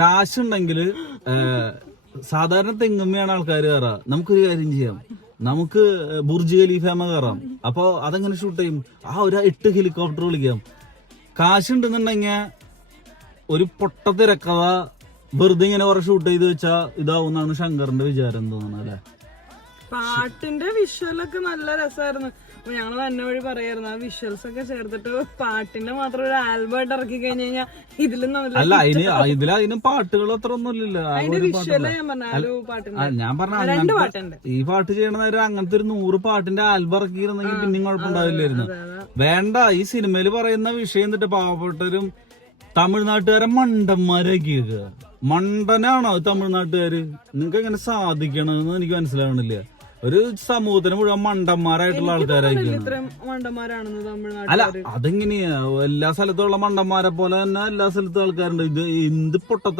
കാശുണ്ടെങ്കിൽ സാധാരണ തെങ്ങുമ്മയാണ് ആൾക്കാർ കയറാ. നമുക്കൊരു കാര്യം ചെയ്യാം, നമുക്ക് ബുർജ് ഖലീഫാമ കയറാം. അപ്പൊ അതെങ്ങനെ ഷൂട്ട് ചെയ്യും? ഒരു 8 ഹെലികോപ്റ്റർ വിളിക്കാം. കാശുണ്ടെന്നുണ്ടെങ്കിൽ ഒരു പൊട്ടത്തിരക്കഥ വെറുതെ ഇങ്ങനെ കുറെ ഷൂട്ട് ചെയ്ത് വെച്ചാ ഇതാവുന്നാണ് ശങ്കറിന്റെ വിചാരം തോന്നുന്നു അല്ലെ? പാട്ടിന്റെ വിഷ്വലൊക്കെ നല്ല രസമായിരുന്നു. അപ്പൊ ഞങ്ങള് തന്നെ വഴി പറയായിരുന്നു ആ വിഷ്വൽസ് ഒക്കെ ചേർത്തിട്ട് പാട്ടിന്റെ മാത്രം ഒരു ആൽബം ആയിട്ട് ഇറക്കി കഴിഞ്ഞു കഴിഞ്ഞാൽ ഇതിലും അല്ല അതിന് പാട്ടുകൾ അത്ര ഒന്നുമില്ലല്ലോ. ഞാൻ പറഞ്ഞ ഈ പാട്ട് ചെയ്യണ അങ്ങനത്തെ ഒരു 100 പാട്ടിന്റെ ആൽബം ഇറക്കിയിരുന്നെങ്കിൽ പിന്നെയും കുഴപ്പമുണ്ടാവില്ലായിരുന്നു. വേണ്ട, ഈ സിനിമയില് പറയുന്ന വിഷയം എന്നിട്ട് പാവപ്പെട്ടവരും തമിഴ്നാട്ടുകാരെ മണ്ടന്മാരാക്കിയേക്ക. മണ്ടനാണോ തമിഴ്നാട്ടുകാര്? നിങ്ങൾക്ക് എങ്ങനെ സാധിക്കണമെന്ന് എനിക്ക് മനസ്സിലാവണില്ല. ഒരു സമൂഹത്തിന് മുഴുവൻ മണ്ടന്മാരായിട്ടുള്ള ആൾക്കാരായിരിക്കും. അല്ല അതെങ്ങനെയാ? എല്ലാ സ്ഥലത്തുള്ള മണ്ടന്മാരെ പോലെ തന്നെ എല്ലാ സ്ഥലത്തും ആൾക്കാരുണ്ട്. ഇത് എന്ത് പൊട്ടത്തര